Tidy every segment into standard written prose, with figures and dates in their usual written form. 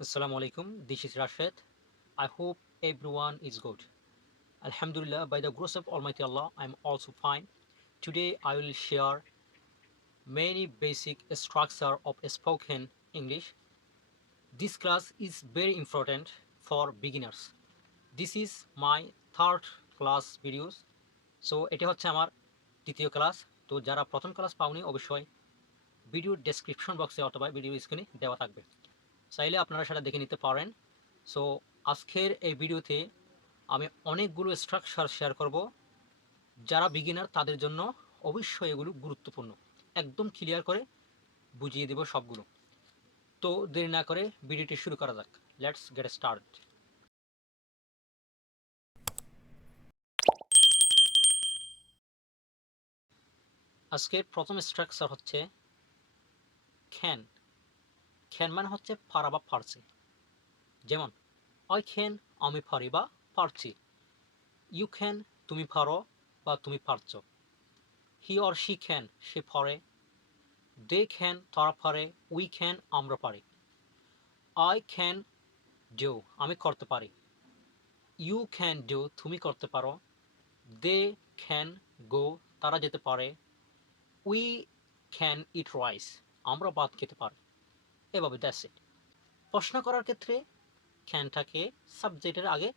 Assalamu alaikum. This is Rashed. I hope everyone is good. Alhamdulillah, by the grace of Almighty Allah, I'm also fine. Today I will share many basic structure of spoken English. This class is very important for beginners. This is my third class videos. So এটা হচ্ছে আমার দ্বিতীয় class. তো যারা প্রথম class পাওনি অবশ্যই video description বক্সে অথবা ভিডিও স্ক্রিনে দেওয়া থাকবে, চাইলে আপনারা সেটা দেখে নিতে পারেন। সো আজকের এই ভিডিওতে আমি অনেকগুলো স্ট্রাকচার শেয়ার করব, যারা বিগিনার তাদের জন্য অবশ্যই এগুলো গুরুত্বপূর্ণ। একদম ক্লিয়ার করে বুঝিয়ে দেব সবগুলো। তো দেরি না করে ভিডিওটি শুরু করা যাক। Let's get start. আজকের প্রথম স্ট্রাকচার হচ্ছে ক্যান। ক্যান মানে হচ্ছে পারা বা পারছি। যেমন আই ক্যান, আমি পারি বা পারছি। ইউ ক্যান, তুমি পারো বা তুমি পারছো। হি অর শি ক্যান, সে পারে। দে ক্যান, তারা পারে। উই ক্যান, আমরা পারি। আই ক্যান ডু, আমি করতে পারি। ইউ ক্যান ডু, তুমি করতে পারো। দে ক্যান গো, তারা যেতে পারে। উই ক্যান ইট রাইস, আমরা ভাত খেতে পারি। এভাবে দ্যাটস ইট। প্রশ্ন করার ক্ষেত্রে ক্যানটাকে সাবজেক্টের আগে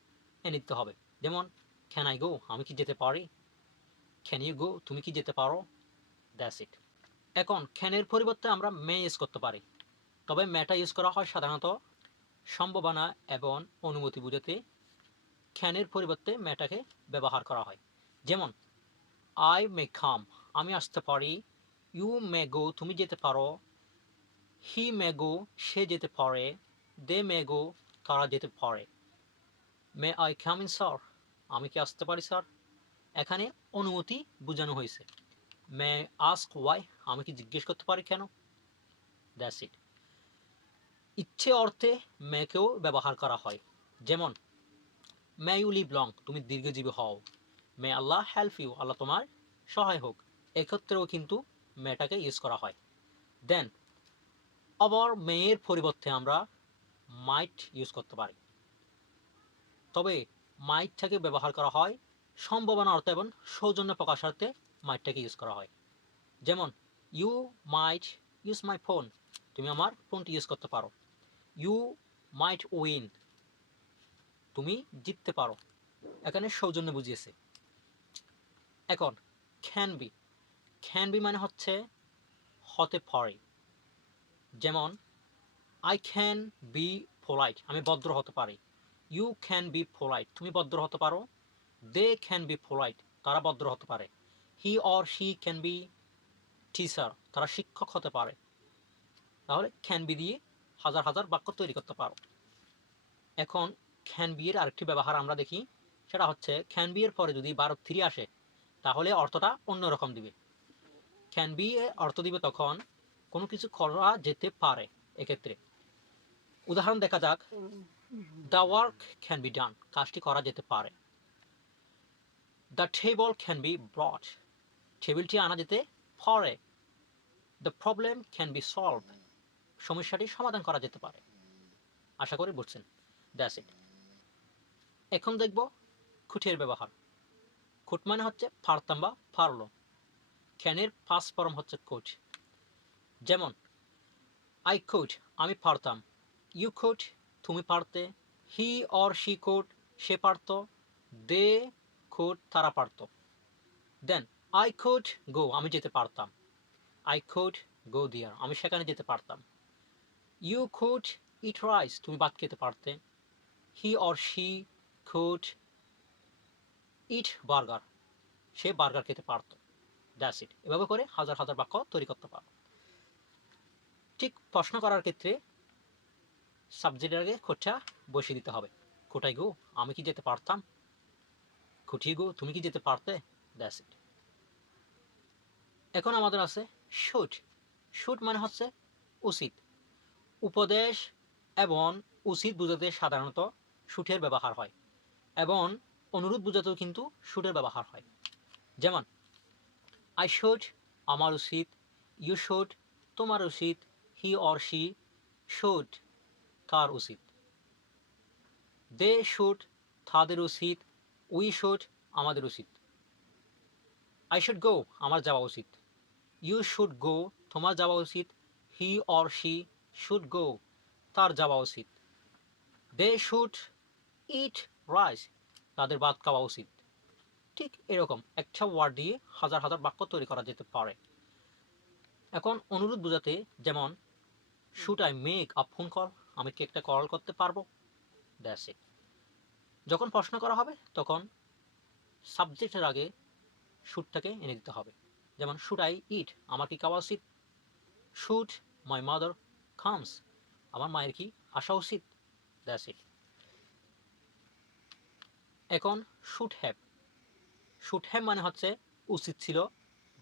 এনে দিতে হবে। যেমন ক্যান আই গো, আমি কি যেতে পারি। ক্যান ইউ গো, তুমি কি যেতে পারো। That's it. এখন ক্যানের পরিবর্তে আমরা মে ইউজ করতে পারি, তবে মেটা ইউজ করা হয় সাধারণত সম্ভাবনা এবং অনুমতি বোঝাতে। ক্যানের পরিবর্তে মেটাকে ব্যবহার করা হয়। যেমন আই মে কাম, আমি আসতে পারি। ইউ মে গো, তুমি যেতে পারো। হি মে গো, সে যেতে পারে। দে মে গো, তারা যেতে পারে। May I come in sir, আমি কি আসতে পারি স্যার। এখানে অনুমতি বোঝানো হয়েছে। মে আস্ক ওয়াই, আমি কি জিজ্ঞেস করতে পারি কেন। That's it. ইচ্ছে অর্থে মেকেও ব্যবহার করা হয়। যেমন মে ইউ লিভ লং, তুমি দীর্ঘজীবী হও। মে আল্লাহ হেল্প ইউ, আল্লাহ তোমার সহায় হোক। এক্ষেত্রেও কিন্তু মেটাকে ইউজ করা হয়। দেন আবার মেয়ের পরিবর্তে আমরা মাইট ইউজ করতে পারি, তবে মাইটটাকে ব্যবহার করা হয় সম্ভাবনা অর্থে এবং সৌজন্য প্রকাশার্থে মাইটটাকে ইউজ করা হয়। যেমন you might use my phone, তুমি আমার ফোনটি ইউজ করতে পারো। ইউ মাইট উইন, তুমি জিততে পারো। এখানে সৌজন্য বুঝিয়েছে। এখন ক্যান বি। ক্যান বি মানে হচ্ছে হতে পারে। যেমন আই ক্যান বি পোলাইট, আমি ভদ্র হতে পারি। ইউ ক্যান বি পোলাইট, তুমি ভদ্র হতে পারো। দে ক্যান বি পোলাইট, তারা ভদ্র হতে পারে। হি or she can be teacher, তারা শিক্ষক হতে পারে। তাহলে ক্যান বি দিয়ে হাজার হাজার বাক্য তৈরি করতে পারো। এখন ক্যান বি এর আরেকটি ব্যবহার আমরা দেখি, সেটা হচ্ছে ক্যান বি এর পরে যদি ভার্ব থ্রি আসে তাহলে অর্থটা অন্যরকম দিবে। ক্যান বি এর অর্থ দিবে তখন কোনো কিছু করা যেতে পারে। এক্ষেত্রে উদাহরণ দেখা যাক, the work can be done, কাজটি করা যেতে পারে। দ্য টেবল ক্যান বি ব্রট, টেবিলটি আনা যেতে পারে। The problem can be solve, সমস্যাটি সমাধান করা যেতে পারে। আশা করি বুঝছেন। That's it. এখন দেখব কুটের ব্যবহার। কুট মানে হচ্ছে পারতাম বা পারলো। ক্যানের পাস্ট ফর্ম হচ্ছে কুট। যেমন আই কুড, আমি পারতাম। ইউ কুড, তুমি পারতে। হি অর শি কুড, সে পারত। দে কুড, তারা পারত। দেন আই কুড গো, আমি যেতে পারতাম। আই কুড গো দিয়ার, আমি সেখানে যেতে পারতাম। ইউ কুড ইট রাইস, তুমি ভাত খেতে পারতে। He or she could it burger, say burger খেতে পারত। That's it. এভাবে করে হাজার হাজার বাক্য তৈরি করতে পারো। ঠিক প্রশ্ন করার ক্ষেত্রে সাবজেক্টের আগে কোটা বসিয়ে দিতে হবে। কোটাই গো, আমি কি যেতে পারতাম। কুঠি গো, তুমি কি যেতে পারতে। That's it. এখন আমাদের আছে শুড। শুড মানে হচ্ছে উচিত। উপদেশ এবং উচিত বুঝাতে সাধারণত শুটের ব্যবহার হয়, এবং অনুরোধ বুঝাতেও কিন্তু শুটের ব্যবহার হয়। যেমন আই শুড, আমার উচিত। ইউ শুড, তোমার উচিত। হি অর শি শুড, তার উচিত। দে শুড তাদের উচিত। উই শুড আমাদের উচিত। আই শুড গো আমার যাওয়া উচিত। ইউ শুড গো তোমার যাওয়া উচিত। হি অর শি শুড গো তার যাওয়া উচিত। দে শুড ইট রাইস তাদের ভাত খাওয়া উচিত। ঠিক এরকম একটা ওয়ার্ড দিয়ে হাজার হাজার বাক্য তৈরি করা যেতে পারে। এখন অনুরোধ বোঝাতে যেমন should I make a phone call আমি কি একটা কল করতে পারবো। That's it. যখন প্রশ্ন করা হবে তখন সাবজেক্টের আগে শুডটাকে এনে দিতে হবে। যেমন শুড আই ইট আমার কি খাওয়া উচিত। শুড মাই মাদার কামস আমার মায়ের কি আসা উচিত। That's it. এখন শুড হ্যাভ। শুড হ্যাভ মানে হচ্ছে উচিত ছিল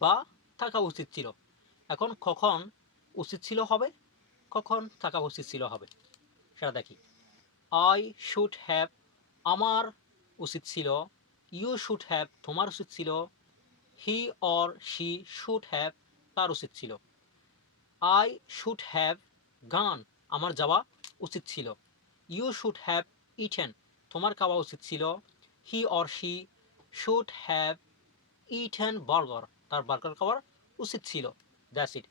বা থাকা উচিত ছিল। এখন কখন উচিত ছিল হবে, কখন থাকা উচিত ছিল হবে সেটা দেখি। আই শুড হ্যাভ আমার উচিত ছিল। ইউ শুড হ্যাভ তোমার উচিত ছিল। He or she should have তার উচিত ছিল। আই শুড হ্যাভ গান আমার যাওয়া উচিত ছিল। ইউ শুড হ্যাভ ইটেন তোমার খাওয়া উচিত ছিল। He or she should have eaten burger তার বার্গার খাওয়ার উচিত ছিল। That's it.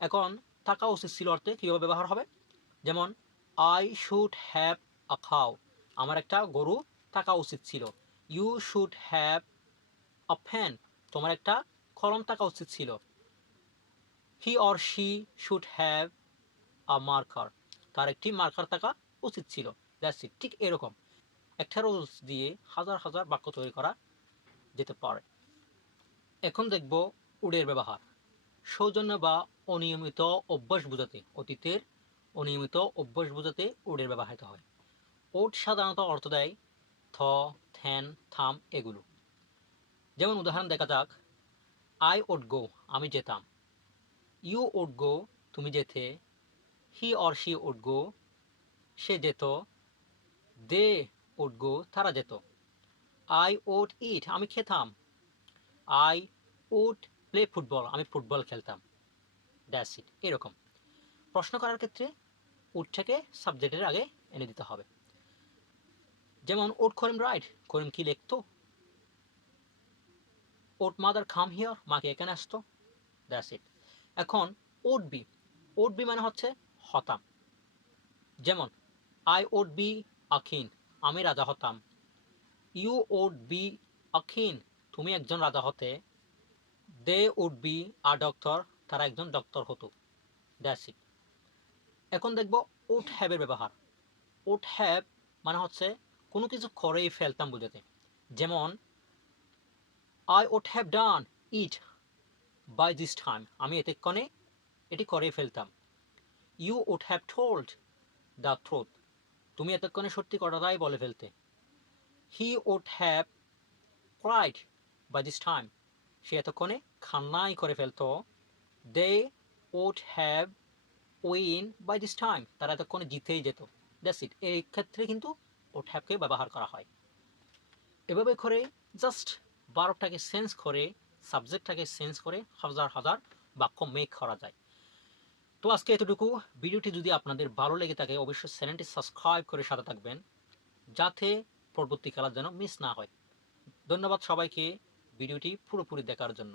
এখন থাকা উচিত ছিল অর্থে কীভাবে ব্যবহার হবে, যেমন আই শুড হ্যাভ আ খাও আমার একটা গরু থাকা উচিত ছিল। You should have a pen তোমার একটা কলম থাকা উচিত ছিল। He or she should have a marker তার একটি মার্কার থাকা উচিত ছিল। That's it. ঠিক এরকম একটা রুলস দিয়ে হাজার হাজার বাক্য তৈরি করা যেতে পারে। এখন দেখব উডের ব্যবহার। সৌজন্য বা অনিয়মিত অভ্যাস বোঝাতে, অতীতের অনিয়মিত অভ্যাস বোঝাতে উডের ব্যবহৃত হয়। উড সাধারণত অর্থ দেয় থ, থ্যান, থাম এগুলো। যেমন উদাহরণ দেখা যাক, আই উড গো আমি যেতাম। ইউ উড গো তুমি যেতে। He or she would go সে যেত। দে উড গো তারা যেত। আই উড ইট আমি খেতাম। আই উড প্লে ফুটবল আমি ফুটবল খেলতাম। That's it. এরকম প্রশ্ন করার ক্ষেত্রে উডটাকে সাবজেক্টের আগে এনে দিতে হবে। যেমন উড করিম রাইট করিম কি লিখতো। উড মাদার কাম হিয়ার মা কি এখানে আসতো। That's it. এখন উড বি। উড বি মানে হচ্ছে হতাম। যেমন I would be a king আমি রাজা হতাম। You would be a king তুমি একজন রাজা হতে। They would be a doctor তারা একজন ডক্টর হতো। That's it. এখন দেখব উড হ্যাভের ব্যবহার। উড হ্যাভ মানে হচ্ছে কোনো কিছু করেই ফেলতাম বোঝাতে। যেমন I would have done it by this time আমি এতক্ষণে এটি করে ফেলতাম। You would have told the truth তুমি এতক্ষণে সত্যি কথাটাই বলে ফেলতে। He would have cried by this time সে এতক্ষণে কান্নাই করে ফেলতো। They would have win by this time তারা এতক্ষণে জিতেই যেত। That's it. এই ক্ষেত্রে কিন্তু উড হ্যাভকে ব্যবহার করা হয়। এভাবে করে জাস্ট ভার্বটাকে চেঞ্জ করে সাবজেক্টটাকে চেঞ্জ করে হাজার হাজার বাক্য মেক করা যায়। তো আজকে এতটুকু। ভিডিওটি যদি আপনাদের ভালো লেগে থাকে অবশ্যই চ্যানেলটি সাবস্ক্রাইব করে সাথে থাকবেন যাতে পরবর্তীকালে যেন মিস না হয়। ধন্যবাদ সবাইকে ভিডিওটি পুরোপুরি দেখার জন্য।